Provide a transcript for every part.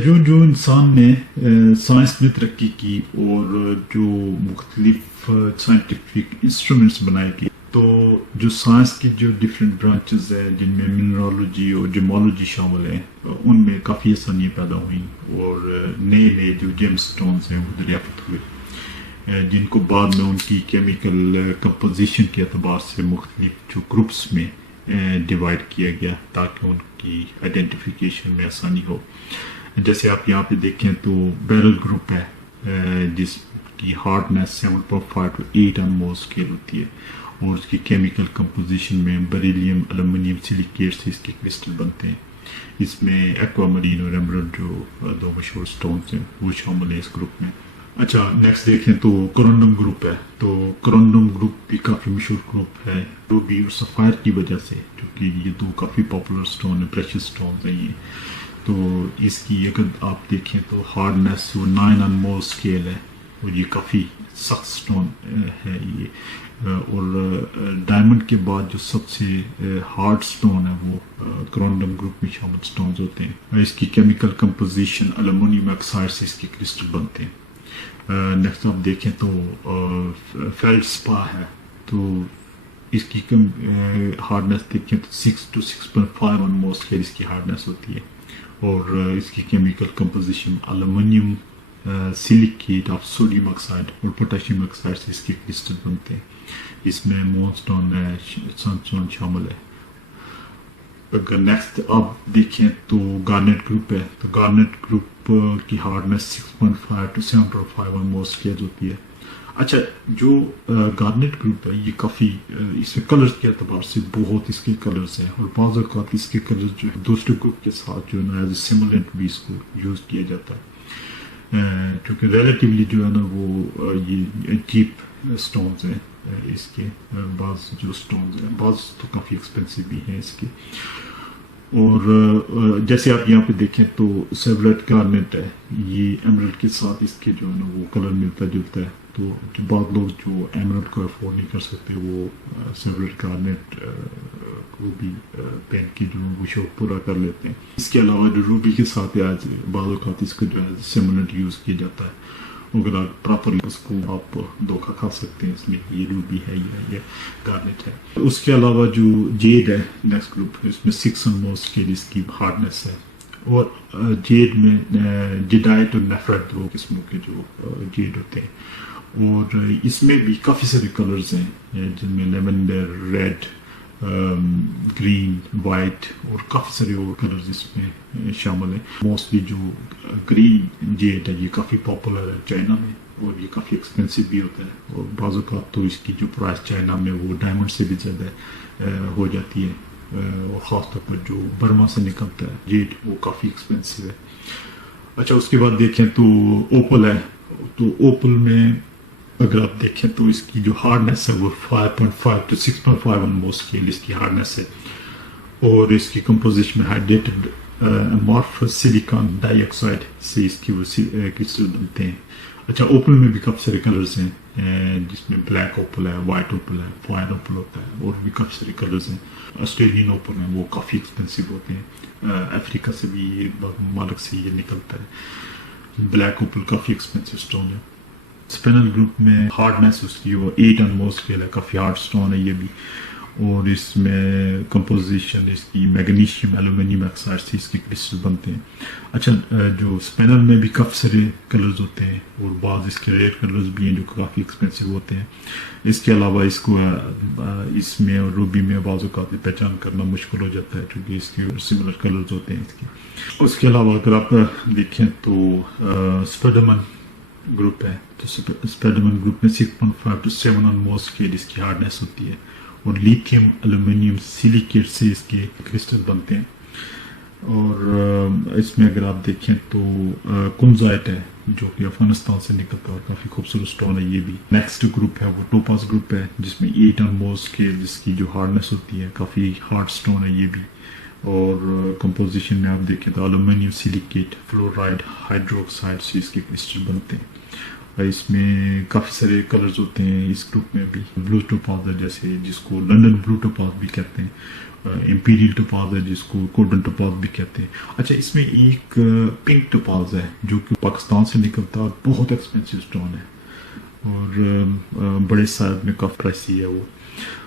جو انسان نے سائنس میں ترقی کی اور جو مختلف سائنٹیفک انسٹرومنٹس بنائے گئے، تو جو سائنس کی جو ڈفرینٹ برانچز ہیں جن میں منرالوجی اور جیمالوجی شامل ہیں، ان میں کافی آسانیاں پیدا ہوئیں اور نئے جو جیم سٹونز ہیں وہ دریافت ہوئے، جن کو بعد میں ان کی کیمیکل کمپوزیشن کے اعتبار سے مختلف جو گروپس میں ڈیوائڈ کیا گیا تاکہ ان کی آئیڈینٹیفیکیشن میں آسانی ہو۔ جیسے آپ یہاں پہ دیکھیں تو بیرل گروپ ہے جس کی hardness 7.5 to 8 on more scale ہوتی ہے، اور اس کی کیمیکل کمپوزیشن میں بیریلیم الومینیم سلیکیٹ سے اس کے کرسٹل بنتے ہیں۔ اس میں ایکوا مرین اور ایمرلڈ جو دو مشہور سٹونز ہیں وہ شامل ہیں اس گروپ میں۔ اچھا، نیکسٹ دیکھیں تو کرونڈم گروپ ہے۔ تو کرونڈم گروپ بھی کافی مشہور گروپ ہے روبی اور سفائر کی وجہ سے، کیونکہ یہ دو کافی پاپولر سٹون ہیں، پریشس سٹونز ہیں یہ۔ تو اس کی اگر آپ دیکھیں تو ہارڈنیس وہ 9 on مور اسکیل ہے، اور یہ کافی سخت سٹون ہے یہ۔ اور ڈائمنڈ کے بعد جو سب سے ہارڈ سٹون ہے وہ کرونڈم گروپ میں شامل سٹونز ہوتے ہیں، اور اس کی کیمیکل کمپوزیشن الومینیم آکسائڈ سے اس کے کرسٹل بنتے ہیں۔ نیکسٹ آپ دیکھیں تو فیلڈ سپا ہے، تو اس کی ہارڈنیس دیکھیں تو 6 to 6.5 on مور اسکیل اس کی ہارڈنیس ہوتی ہے، اور اس کی chemical composition aluminium silicate of sodium oxide اور پوٹاشیم آکسائڈ سے اس کے کرسٹل بنتے ہیں۔ اس میں مون سٹون سن سٹون شامل ہے۔ اگر نیکسٹ آپ دیکھیں تو گارنیٹ گروپ ہے، تو گارنیٹ گروپ کی hardness 6.5 to 7.5 on more scale ہوتی ہے۔ اچھا، جو گارنیٹ گروپ ہے یہ کافی اس میں کلرز کے اعتبار سے بہت اس کے کلرز ہیں، اور بعض اوقات اس کے کلرز جو ہے دوسرے گروپ کے ساتھ جو ہے نا ایز اے سیمولنٹ بھی اس کو یوز کیا جاتا ہے، کیونکہ ریلیٹیولی جو ہے نا وہ یہ چیپ سٹونز ہیں اس کے۔ بعض جو سٹونز ہیں بعض تو کافی ایکسپینسو بھی ہیں اس کے۔ اور جیسے آپ یہاں پہ دیکھیں تو سیولیٹ گارنیٹ ہے، یہ ایمرلڈ کے ساتھ اس کے جو ہے نا وہ کلر ملتا جلتا ہے، تو جو بعض لوگ جو ایمرلڈ کو افورڈ نہیں کر سکتے وہ سیولیٹ گارنیٹ کو بھی پہن کے جو وہ شوق پورا کر لیتے ہیں۔ اس کے علاوہ جو روبی کے ساتھ بعض اوقات اس کا جو ہے سیمولنٹ یوز کیا جاتا ہے، اگر آپ پراپرلی اس کو آپ دھوکہ کھا سکتے ہیں اس میں یہ روبی ہے یہ گارنیٹ ہے۔ اس کے علاوہ جو جیڈ ہے نیکسٹ گروپ، اس میں 6 on مور اسکیل اس کی ہارڈنیس ہے، اور جیڈ میں جیڈائٹ اور نیفرائٹ دو قسموں کے جو جیڈ ہوتے ہیں، اور اس میں بھی کافی سارے کلرز ہیں جن میں لیونڈر، ریڈ، گرین، وائٹ اور کافی سارے اور کلرز اس میں شامل ہیں۔ موسٹلی جو گرین جیڈ ہے یہ کافی پاپولر ہے چائنا میں، اور یہ کافی ایکسپینسو بھی ہوتا ہے، اور بعض اوقات تو اس کی جو پرائس چائنا میں وہ ڈائمنڈ سے بھی زیادہ ہو جاتی ہے، اور خاص طور پر جو برما سے نکلتا ہے جیڈ وہ کافی ایکسپینسو ہے۔ اچھا، اس کے بعد دیکھیں تو اوپل ہے، تو اوپل میں اگر آپ دیکھیں تو اس کی جو ہارڈنیس ہے وہ 5.5 to 6.5 on مور اسکیل اس کی ہارڈنیس ہے، اور اس کی کمپوزیشن میں ہائیڈریٹڈ امورفس سلیکان ڈائی آکسائڈ سے اس کی وہ کرسٹل بنتے ہیں۔ اچھا، اوپل میں بھی کافی سارے کلرز ہیں، جس میں بلیک اوپل ہے، وائٹ اوپل ہے، فائر اوپل ہوتا ہے، اور بھی کافی سارے کلرز ہیں۔ آسٹریلین اوپل ہیں وہ کافی ایکسپینسو ہوتے ہیں، افریقہ سے بھی یہ ممالک سے یہ نکلتا ہے۔ بلیک اوپل کافی ایکسپینسو سٹون ہے۔ اسپینل گروپ میں ہارڈنیس اس کی وہ 8 on مور اسکیل ہے، کافی ہارڈ سٹون ہے یہ بھی، اور اس میں کمپوزیشن اس کی میگنیشیم ایلومینیم آکسائڈ سے اس کے کرسٹل بنتے ہیں۔ اچھا، جو اسپینل میں بھی کافی سارے کلرز ہوتے ہیں، اور بعض اس کے ریئر کلرز بھی ہیں جو کافی ایکسپینسو ہوتے ہیں۔ اس کے علاوہ اس کو اس میں اور روبی میں بعض اوقات پہچان کرنا مشکل ہو جاتا ہے کیونکہ اس کے سملر کلرز ہوتے ہیں اس کے۔ اس کے علاوہ اگر آپ دیکھیں تو اسپیڈرمن گروپ ہے، تو اسپیڈرمن گروپ میں 6.5 to 7 on مور اسکیل اس کی ہارڈنیس ہوتی ہے، اور لیتھیم الومینیم سلیکیٹ سے اس کے کرسٹل بنتے ہیں۔ اور اس میں اگر آپ دیکھیں تو کنزائٹ ہے جو کہ افغانستان سے نکلتا ہے، اور کافی خوبصورت سٹون ہے یہ بھی۔ نیکسٹ گروپ ہے وہ ٹوپاز گروپ ہے، جس میں 8 on مور اسکیل جس کی جو ہارڈنیس ہوتی ہے، کافی ہارڈ سٹون ہے یہ بھی، اور کمپوزیشن میں آپ دیکھیں تو aluminium silicate, fluoride, hydro oxide سے اس کے کرسٹل بنتے ہیں۔ اس میں کافی سارے کلرز ہوتے ہیں اس گروپ میں بھی. بلو ٹوپاز ہے جیسے جس کو لندن بلو ٹوپاز بھی کہتے ہیں, امپیریل ٹوپاز ہے جس کو گولڈن ٹوپاز بھی کہتے ہیں. اچھا اس میں ایک پنک ٹوپاز ہے جو کہ پاکستان سے نکلتا ہے اور بہت ایکسپینسو اسٹون ہے اور بڑے سائز میں کافی پرائسی ہے وہ.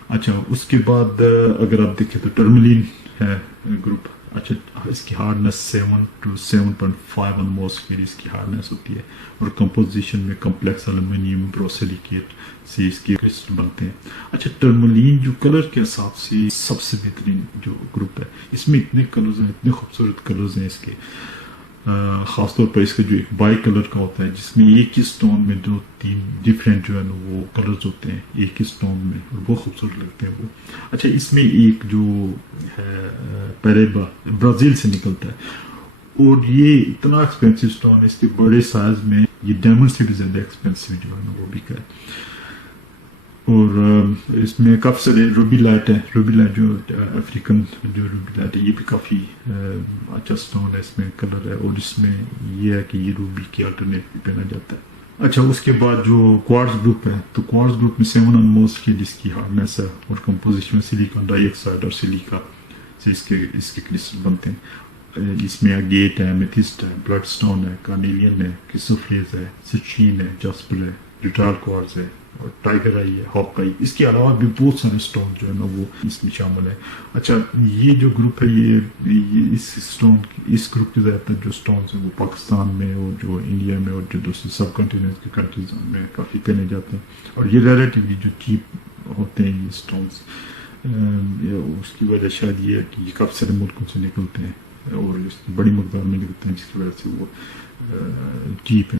اچھا اس کے بعد اگر آپ دیکھیں تو ٹرملین ہے گروپ. اچھا اس کی ہارڈنیس 7 to 7.5 ایٹماسفیئر اس کی ہارڈنیس ہوتی ہے اور کمپوزیشن میں کمپلیکس ایلومینیم بروسیلیکیٹ سے اس کے کرسٹل بنتے ہیں. اچھا ٹرملین جو کلر کے حساب سے سب سے بہترین جو گروپ ہے, اس میں اتنے کلرز ہیں, اتنے خوبصورت کلرز ہیں اس کے, خاص طور پر اس کا جو ایک بائی کلر کا ہوتا ہے جس میں ایک ہی سٹون میں 2-3 ڈفرینٹ جو ہے نا وہ کلرز ہوتے ہیں ایک ہی سٹون میں اور بہت خوبصورت لگتے ہیں وہ. اچھا اس میں ایک جو ہے پیریبا برازیل سے نکلتا ہے اور یہ اتنا ایکسپینسو سٹون ہے, اس کے بڑے سائز میں یہ ڈائمنڈ سے بھی زیادہ ایکسپینسو جو ہے نا وہ بکا ہے. اور اس میں کافی سارے روبی لائٹ ہے, روبی لائٹ جو افریقن جو روبی لائٹ ہے یہ بھی کافی اچھا سٹون ہے, اس میں کلر ہے اور اس میں یہ ہے کہ یہ روبی کی الٹرنیٹ بھی پہنا جاتا ہے. اچھا اس کے بعد جو کوارٹز گروپ ہے تو کوارٹز گروپ میں 7 ایٹماسفیئر کی جس کی ہارڈنیس ہے اور کمپوزیشن میں سلیکان ڈائی آکسائڈ اور سلیکا سے اس کے کرسٹل بنتے ہیں. اس میں اگیٹ ہے, میتھسٹ ہے, بلڈ سٹون ہے, کارنیلین ہے, کرسوفلیز ہے, سچین ہے, جاسپر ہے, ریٹال کوارٹز ہے اور ٹائیگر آئی ہے, ہاک آئی. اس کے علاوہ بھی بہت سارے سٹون جو ہے نا وہ اس میں شامل ہے. اچھا یہ جو گروپ ہے یہ اس گروپ کے زیادہ تر جو سٹونز ہیں وہ پاکستان میں اور جو انڈیا میں اور جو دوسری سب کنٹیننٹ کے کنٹریز میں کافی پہنے جاتے ہیں اور یہ ریلیٹیولی جو چیپ ہوتے ہیں یہ سٹونز. اس کی وجہ شاید یہ ہے کہ یہ کافی سارے ملکوں سے نکلتے ہیں اور اس بڑی مقدار میں نکلتے ہیں جس کی وجہ سے وہ چیپ ہے.